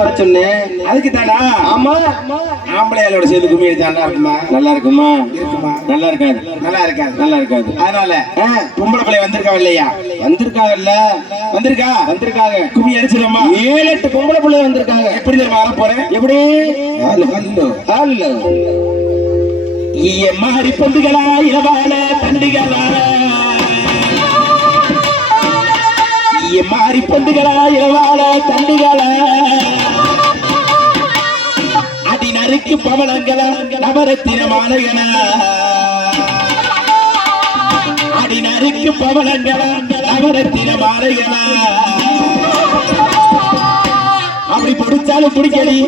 வர சொன்னேன். அதுக்கு தானா? ஆமா. ஆம்பளையாளோட சேர்ந்து கும்மி அடிச்சா நல்லா இருக்குமா? நல்லா இருக்குமா? இருக்குமா? நல்லா இருக்காது. நல்லா இருக்காது. நல்லா இருக்காது. அதனால பொம்பளை பிள்ளை வந்திருக்கா இல்லையா? வந்திருக்காங்கல்ல. வந்திருக்காங்க. கும்மி அடிச்சிடமா? 7-8 பொம்பளை பிள்ளை வந்திருக்காங்க. எப்படி தெரியுமா வர போறேன்? எப்படி? மாறி பொண்டுகளா இரவான தண்டுகளா, மாறி பொண்டுகளா இரவான தண்டுகளா, அடி நறுக்கு பவளங்களா நவரத்தின மாலைகளா, அடி நறுக்கு பவளங்களா நவரத்தின மாலைகளா, அப்படி பொடிச்சாலும் புடிக்கடி,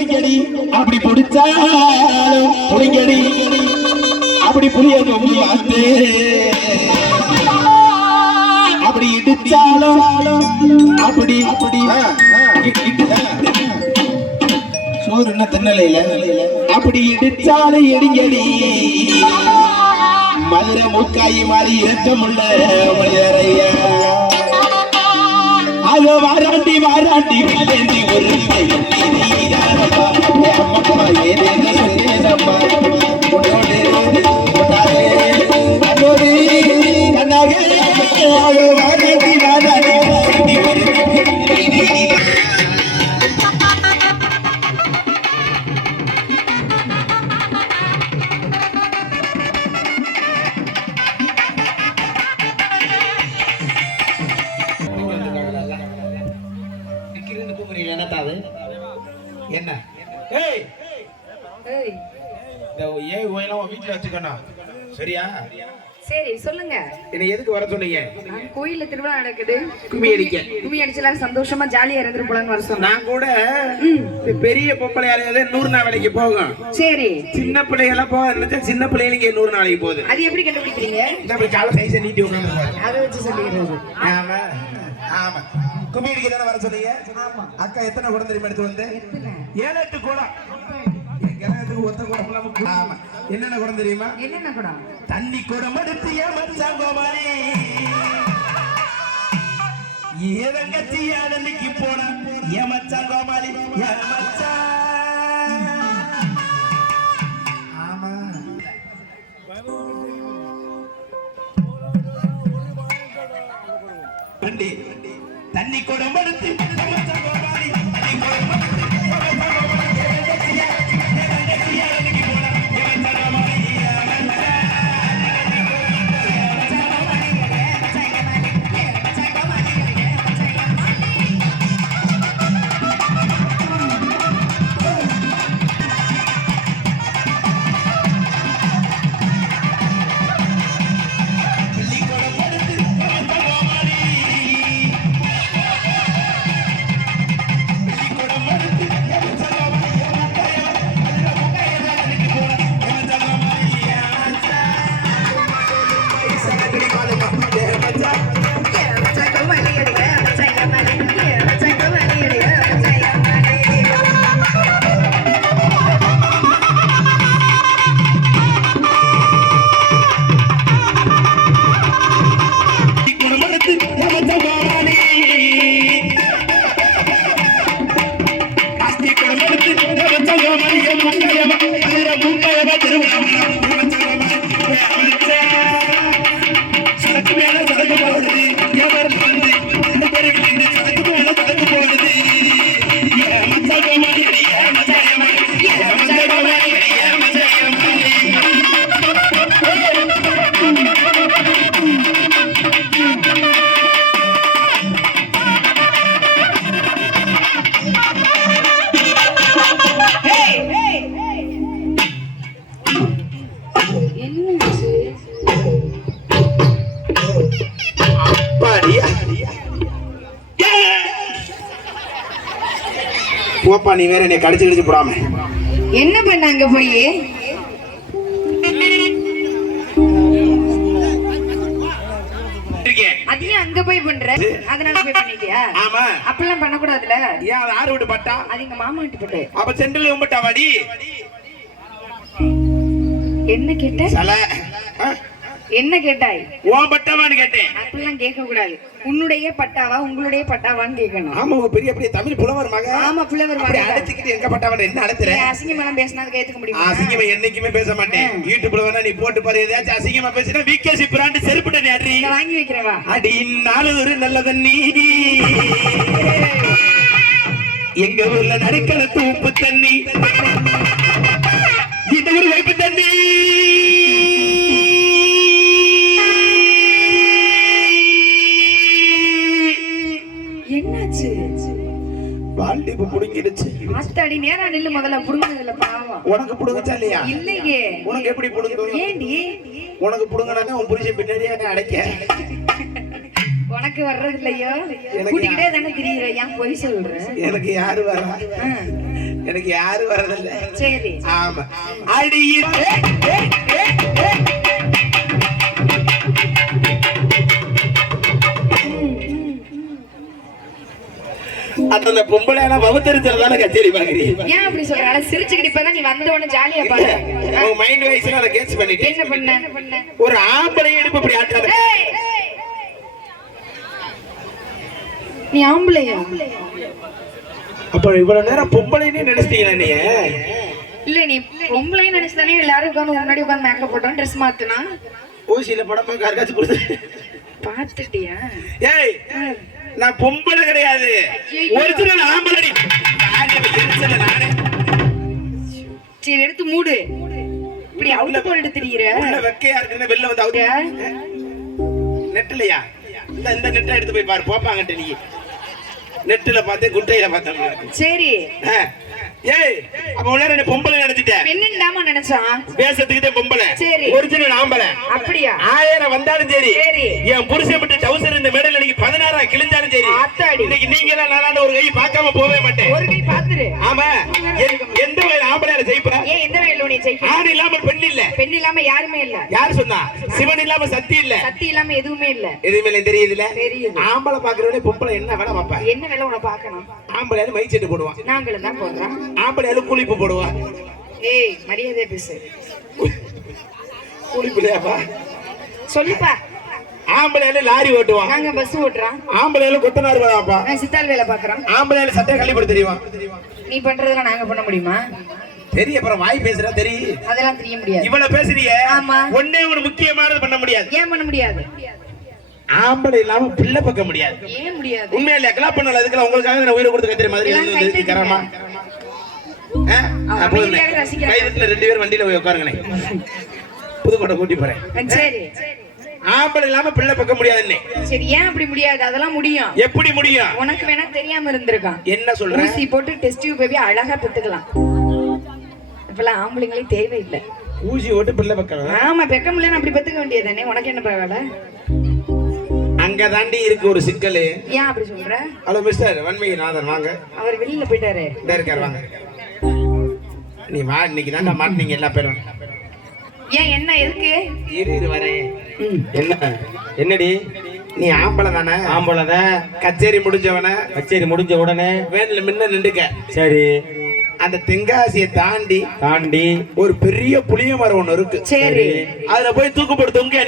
அப்படி பொடிச்சாலும் புடிக்கடி, அப்படி புளிய வாத்து, அப்படி இடிச்சாலும் அப்படி சோறு என்ன தின்னலையில, அப்படி இடிச்சாலும் இடிங்கடி, மதுரை முக்காயி மாதிரி இறக்கமுள்ள மனிதரையா, அது வாராண்டி வாராண்டி வில்லேந்தி ஒரு அம்மப்பா ஏதேன சொன்னேனம்மா உன்னோடு கண்ணாக வாராண்டி வாராண்டி என்ன வீட்டுல வச்சுக்கணும் சரியா? சரி சொல்லுங்க. என்ன எதுக்கு வர சொன்னீங்க? கோயில்ல திருவிழா நடக்குது, கும்மி அடிக்க. கும்மி அடிச்சலாம் சந்தோஷமா ஜாலியா இருந்து போலான்னு வர சொன்னேன். நான் கூட பெரிய பொம்பளையால 100 நாள் வேலைக்கு போகும். சரி. சின்ன பிள்ளைகள போக சின்ன பிள்ளைகளுக்கு 100 நாளைக்கு போகுது. அது எப்படி கண்டுபிடிக்கிறீங்க? இந்த கால சைஸை நீட்டி உட்கார்ந்து அதை வச்சு சொல்லிடுறது. ஆமா ஆமா. கும்மி அடிக்க தானே வர சொன்னீங்க? ஆமா. அக்கா எத்தனை குடம் தெரியுமா எடுத்து வந்து? 7-8 குடம். கிரகத்துக்கு ஒத்த குடம் இல்லாம. ஆமா. என்னென்ன குடம் தெரியுமா? என்னென்ன குடம்? தண்ணி குடம் எடுத்து மச்சான் கோமாளி ஏதங்கச்சியானன்னைக்கு போன மச்சான் கோமாளி மச்சான். ஆமா. தண்ணி குடம் எடுத்து மச்சான் கோமாளி போப்பா நீ வேற என்னை கடிச்சு போடாம. என்ன பண்ணாங்க போய்? அதையும் அங்க போய் பண்ற, அதனால போய் பண்ணிட்டியா? ஆமா. அப்பெல்லாம் பண்ண கூடாதுல. ஏன் அது ஆறு விட்டு பட்டா? அது எங்க மாமா விட்டு பட்டு. அப்ப செண்டல் உம்பட்டா வாடி. என்ன கேட்ட? சல என்ன கேட்டாய்? உன் பட்டாவான்னு கேட்டேன். அப்படிலாம் கேட்க கூடாது. உன்னுடைய பட்டாவா உங்களுடைய பட்டாவான்னு கேட்கணும். ஆமா, உங்க பெரிய பெரிய தமிழ் புலவர் மக. ஆமா, புலவர் அப்படி மகன். அழைச்சிக்கிட்டு எங்க பட்டாவன்னு என்ன அழைத்துற? நீ அசிங்கமெல்லாம் பேசினதுக்கு ஏத்துக்க முடியுமா? அசிங்கமா என்னைக்குமே பேச மாட்டேன். யூடியூப்ல வேணா நீ போட்டு பாரு, ஏதாச்சும் அசிங்கமா பேசினா விகேசி பிராண்ட் செருப்புட்ட நீ அடி. இங்க வாங்கி வைக்கிறவா? அடி நாலு நல்ல தண்ணி எங்க ஊர்ல நடுக்களத்து உப்பு தண்ணி, இந்த ஊர் வைப்பு தண்ணி. என்னாச்சு? பால்டி இப்ப புடுங்கிடுச்சு. ஆத்தாடி, நேரா நில்லு முதல்ல. புடுங்குதுல பாவம். உனக்கு புடுங்குச்சா இல்லையா? இல்லையே. உனக்கு எப்படி புடுங்கும்? ஏண்டி? உனக்கு புடுங்கினாதான் உன் புருஷன் பின்னாடியே என்ன அடைக்க. உனக்கு வர்றது இல்லையோ? எனக்கு கூட்டிக்கிட்டே தானே திரியுற. ஏன் பொய் சொல்ற? எனக்கு யாரு வரா? எனக்கு யாரு வரதில்ல. சரி. ஆமா. அடி அந்த பொம்பளை எல்லாம் வவுத்தரிச்சதான கச்சேரி பாக்குறீங்க. ஏன் அப்படி சொல்ற? சிரிச்சுக்கிட்டு இப்பதான் நீ வந்த உடனே ஜாலியா பாரு. உன் மைண்ட் வைஸ்ல அதை கேட்ச் பண்ணிட்டு என்ன பண்ண? ஒரு ஆம்பளை எடுப்பு அப்படி ஆட்டாத. நீ ஆம்பளையா? அப்ப இவ்வளவு நேரம் பொம்பளைன்னு நினைச்சிட்டீங்களா நீ? இல்ல, நீ பொம்பளைன்னு நினைச்சுதானே எல்லாரும் உட்காந்து முன்னாடி உட்காந்து மேக்கப் போட்டோம், ட்ரெஸ் மாத்தினா. ஊசியில படமா கார்காச்சு கொடுத்து பாத்துட்டியா? ஏய், நான் பொம்பளை கிடையாது, ஒரிஜினல் ஆம்பளை. சரி, எடுத்து மூடு. இப்படி அவுட் போட்டு தெரியுற. உள்ள வெக்கையா இருக்குன்னு வெளில வந்து அவுட். நெட்லையா? இந்த நெட்டை எடுத்து போய் பாரு, போப்பாங்கட்ட நீ. நெட்ல பார்த்தே குட்டையில பார்த்தேன். சரி. ஏய், அப்ப உள்ள நீ பொம்பளை நினைச்சிட்டேன். என்னடாமா நினைச்சான்? பேசத்துக்கிட்டே பொம்பளை. சரி. ஒரிஜினல் ஆம்பளை. அப்படியா? 1000 வந்தாலும் சரி. சரி. என் புருஷன் விட்டு டவுசர் இந்த மேடையில இன்னைக்கு 16 கிழிஞ்சாலும் சரி. ஆத்தாடி. இன்னைக்கு நீங்க எல்லாம் நானாண்ட ஒரு கை பார்க்காம போவே மாட்டேன். ஒரு கை பாத்துரு. ஆமா. எந்த வயல ஆம்பளையால ஜெயிப்பா? ஏன் எந்த வயல்ல நீ ஜெயிக்க? ஆண் இல்லாம பெண் இல்ல. பெண் இல்லாம யாருமே இல்ல. யார் சொன்னா? சிவன் இல்லாம சக்தி இல்ல. சக்தி இல்லாம எதுவுமே இல்ல. எதுவுமே இல்ல. தெரியுதுல? தெரியுது. ஆம்பளை பாக்குறவனே பொம்பளை என்ன வேலை பாப்பா? என்ன வேலை உன பாக்கணும்? ஆம்பளையால மை செட்டு போடுவான். நாங்களும் தான் போடுறோம். ஆம்பளையால குளிப்பு போடுவான். ஏய், மரியாதை பேசு. குளிப்புலையாப்பா? சொல்லுப்பா. ஆம்பளையால லாரி ஓட்டுவான். நாங்க பஸ் ஓட்டுறோம். ஆம்பளையால கொத்தனார் வேலைப்பா. நான் சித்தாள் வேலை பாக்குறோம். ஆம்பளையால சட்டை கழிப்பட தெரியுமா? நீ பண்றதெல்லாம் நாங்க பண்ண முடியுமா? தெரிய அப்புறம் வாய் பேசுறா தெரியும். அதெல்லாம் தெரிய முடியாது. இவ்வளவு பேசுறியே. ஆமா. ஒண்ணே ஒரு முக்கியமானது பண்ண முடியாது. ஏன் பண்ண முடியாது? ஆம்பளை இல்லாம பிள்ளை பக்க முடியாது. ஏன் முடியாது? உண்மையில கிளாப் பண்ணல. அதுக்குலாம் உங்களுக்காக நான் உயிரை கொடுத்து கத்துற மாதிரி இருக்கிறமா? கைதத்துல 2 பேர் வண்டியில போய் உட்காருங்களேன். புதுக்கோட்டை கூட்டி போறேன். சரி. ஆம்பளை இல்லாம பிள்ளை பக்க முடியாது. சரி, ஏன் அப்படி முடியாது? அதெல்லாம் முடியும். எப்படி முடியும்? உனக்கு வேணா தெரியாம இருந்திருக்கான். என்ன சொல்ற? ஊசி போட்டு டெஸ்ட் டியூப் பேபி அழகா பெத்துக்கலாம். இப்பெல்லாம் ஆம்பளைங்களே தேவையில்லை. ஊசி ஓட்டு பிள்ளை பக்கலாம். ஆமா, பெக்க முடியல அப்படி பெத்துக்க வேண்டியதானே. உனக்கு என்ன பரவாயில்ல? அங்க தாண்டி இருக்கு ஒரு சிக்கல். ஏன் அப்படி சொல்ற? ஹலோ மிஸ்டர் வன்மைநாதன், வாங்க. அவர் வெளியில போயிட்டாரு. இந்த இருக்காரு, வாங்க. நீ வா, இன்னைக்கு தான்டா மாட்டீங்க எல்லா பேரும். ஏன், என்ன எதுக்கு? இரு வரேன். என்ன என்னடி? நீ ஆம்பளை தானே? ஆம்பளை தான். கச்சேரி முடிஞ்சவன. கச்சேரி முடிஞ்ச உடனே வேன்ல முன்ன நின்றுக்க. சரி. அந்த தென்காசியை தாண்டி ஒரு பெரிய புளிய மரம் ஒண்ணு இருக்கு. சரி. அதுல போய் தூக்கு போட்டு தொங்க.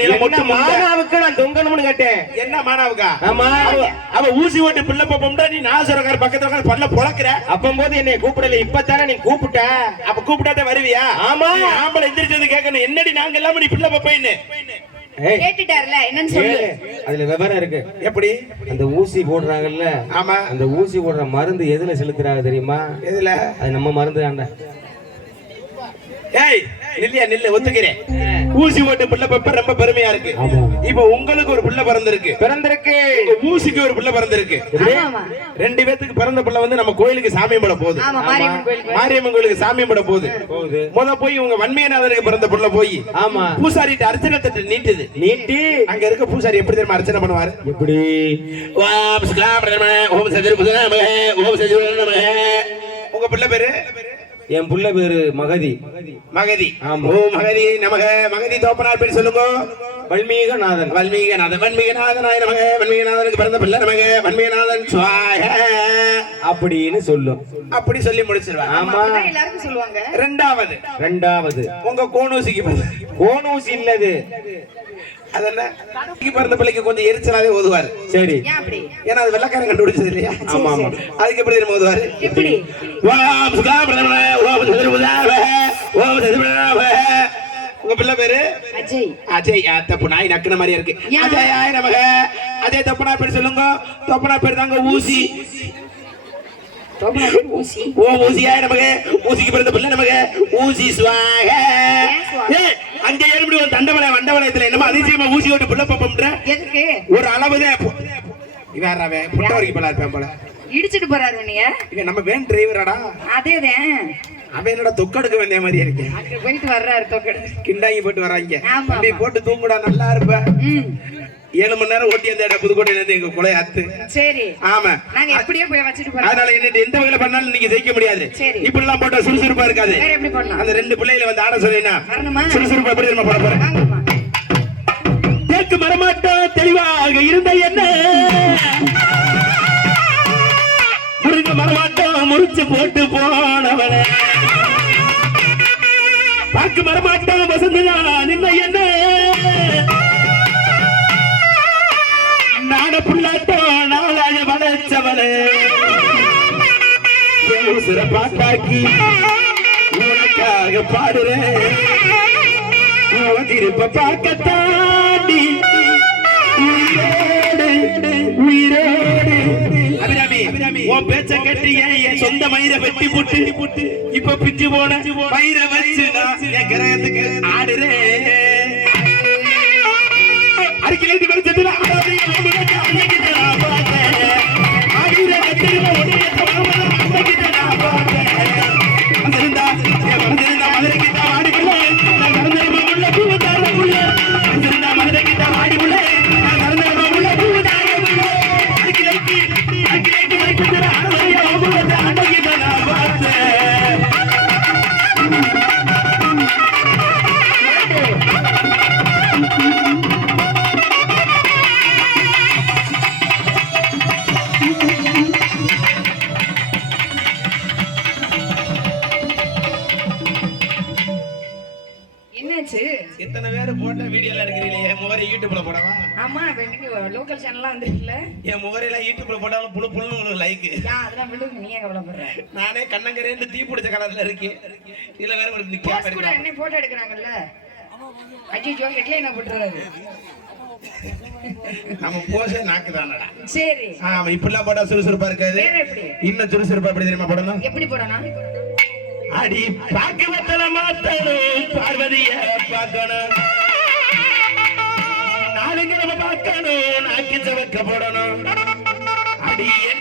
மானாவுக்கு நான் தொங்கணும்னு கேட்டேன். என்ன மானாவுக்கா? ஆமா. அவ ஊசி ஓட்டு பிள்ளை போப்போம்டா. நீ நாசரக்கார பக்கத்துல உட்கார்ந்து பல்ல பொளக்குற. அப்பம்போது என்னை கூப்பிடல, இப்பதானே நீ கூப்பிட்ட. அப்ப கூப்பிட்டாதான் வருவியா? ஆமா. ஆம்பளை எந்திரிச்சது கேட்கணும். என்னடி நாங்க எல்லாம் நீ பிள்ளை போப்பேன்னு கேட்டுட்டார்ல, என்னன்னு சொல்லு. அதுல விவரம் இருக்கு. எப்படி? அந்த ஊசி போடுறாங்கல்ல. ஆமா. அந்த ஊசி போடுற மருந்து எதுல செலுத்துறாங்க தெரியுமா? எதுல? அது நம்ம மருந்து தான்டா. ஏய், நில்லையா நில்லு, ஒத்துக்கிறேன். ஊசி ஓட்டு பிள்ளை பப்ப ரொம்ப பெருமையா இருக்கு. இப்ப உங்களுக்கு ஒரு பிள்ளை பிறந்திருக்கு. ஊசிக்கு ஒரு பிள்ளை பிறந்திருக்கு. 2 பேத்துக்கு பிறந்த பிள்ளை வந்து நம்ம கோயிலுக்கு சாமி பட போகுது. மாரியம்மன் கோயிலுக்கு சாமி பட போகுது. முத போய் உங்க வன்மையநாதருக்கு பிறந்த பிள்ளை போய் ஆமா பூசாரிட்ட அர்ச்சனை தட்டு நீட்டி அங்க இருக்க பூசாரி எப்படி தெரியுமா அர்ச்சனை பண்ணுவாரு? எப்படி? ஓம் ஸ்லாம் நமஹ, ஓம் சஜிர்புதன நமஹ, ஓம் சஜிர்புதன நமஹ. உங்க பிள்ளை பேரு? என் புள்ள பேரு மகதி. மகதி. ஓம் மகதி நமக. மகதி தோப்பனார் பேர் சொல்லுங்க. வல்மீகநாதன். வல்மீகநாதன். வன்மீகநாதனாய நமக. வன்மீகநாதனுக்கு பிறந்த பிள்ளை நமக. வன்மீகநாதன் சுவாஹ அப்படின்னு சொல்லும். அப்படி சொல்லி முடிச்சிருவாங்க. ஆமா, எல்லாருக்கும் சொல்லுவாங்க. ரெண்டாவது ரெண்டாவது உங்க கோனூசிக்கு கோனூசி இல்லது. அதென்ன பிறந்த பிள்ளைக்கு கொஞ்சம் எரிச்சலாவே ஓதுவாரு. சரி. ஏன் அப்படி? ஏன்னா அது வெள்ளக்காரன் கண்டுபிடிச்சது இல்லையா? ஆமா ஆமா. அதுக்கு எப்படி தெரியுமா ஓதுவாரு? எப்படி? ஓம் சுகா பிரதம ஓம் சதுர்புஜாவ ஓம் சதுர்புஜாவ. உங்க பிள்ளை பேரு அஜய். அஜய். தப்பு, நாய் நக்குன மாதிரியா இருக்கு. அஜய் நமக. அஜய் தப்புனா பேர் சொல்லுங்க. தப்புனா பேர் தாங்க ஊசி. ஊசி. ஓ ஊசியா நமக்கு. ஊசிக்கு பிறந்த பிள்ளை நமக்கு. ஊசி சுவாக. அங்க ஏறிபடி ஒரு தண்டவளை வண்டவளையத்துல என்னமா அதிசயமா ஊசி ஓட்டு புள்ள பம்பம்ன்ற. எதுக்கு? ஒரு அளவுதான். இவராவே புட்ட வரைக்கும் போல இருப்பேன் போல. இடிச்சிட்டு போறாரு நீங்க. இவன் நம்ம வேன் டிரைவராடா. அதேதான். அவன் என்னோட தொக்கெடுக்க வேண்டிய மாதிரி இருக்கேன். அங்க போயிட்டு வர்றாரு தொக்கடு. கிண்டாங்கி போட்டு வராங்க. ஆமா. தம்பி போட்டு தூங்குடா நல்லா இருப்ப. 7 மணி நேரம் ஓட்டி அந்த புதுக்கோட்டையில இருந்து எங்க குலை அத்து. சரி. ஆமா. நாங்க எப்படியே போய் வச்சிட்டு போறோம். அதனால என்ன எந்த வகையில பண்ணாலும் நீங்க ஜெயிக்க முடியாது. சரி. இப்படி எல்லாம் போட்டா சுறுசுறுப்பா இருக்காது. வேற எப்படி பண்ணலாம்? அந்த 2 பிள்ளைகளை வந்து ஆட சொன்னீங்கன்னா வரணுமா? சுறுசுறுப்பா எப்படி தெரியுமா போட போறேன்? வாங்கம்மா. தேக்கு மரமாட்டோம் தெளிவாக இருந்த என்ன முருங்க மரமாட்டோம் முறிச்சு போட்டு போனவன பாக்கு மரமாட்டோம் வசந்தா நின்ன என்ன நாட புள்ளாட்டோம் நாளாக வளர்ச்சவனே சிறப்பாட்டாக்கி உனக்காக பாடுறேன். திருப்ப பார்க்கத்தாண்டி உயிரோடு உயிரோடு. அபிராமி உன் பேச்ச கட்டி என் சொந்த மயிரை வெட்டி போட்டு இப்ப பிச்சு போன மயிரை வச்சு நான் என் கிரகத்துக்கு ஆடுறேன். அடிக்கலை படிச்சதுல என்னாச்சு? இத்தனை பேர் போட்ட வீடியோ எல்லாம் எடுக்கிறீங்களே, என் முகரை யூடியூப்ல போடவா? ஆமா, லோக்கல் சேனல்லாம் வந்துருக்குல்ல. என் முகரையெல்லாம் யூடியூப்ல போட்டாலும் புழு புழுன்னு உங்களுக்கு லைக். அதெல்லாம் விழுங்க, நீ ஏன் கவலைப்படுற? நானே கண்ணங்கரேன்னு தீ பிடிச்ச கலர்ல இருக்கேன். இதுல வேற ஒரு போஸ்ட் கூட என்ன போட்டோ எடுக்கறாங்கல்ல. ஐயோ ஹெட்லைன் என்ன போட்டுறாரு? நம்ம போஸே நாக்கு தானடா. சரி. ஆமா, இப்படிலாம் போட்டா சுறுசுறுப்பா இருக்காது. வேற எப்படி? இன்னும் சுறுசுறுப்பா எப்படி தெரியுமா போடணும்? எப்படி போடணும்? அடி பாக்குவத்தல மாத்தணும், பார்வதிய பார்க்கணும், நாலுங்க நம்ம பார்க்கணும், நாக்கு சவக்க போடணும். அடியே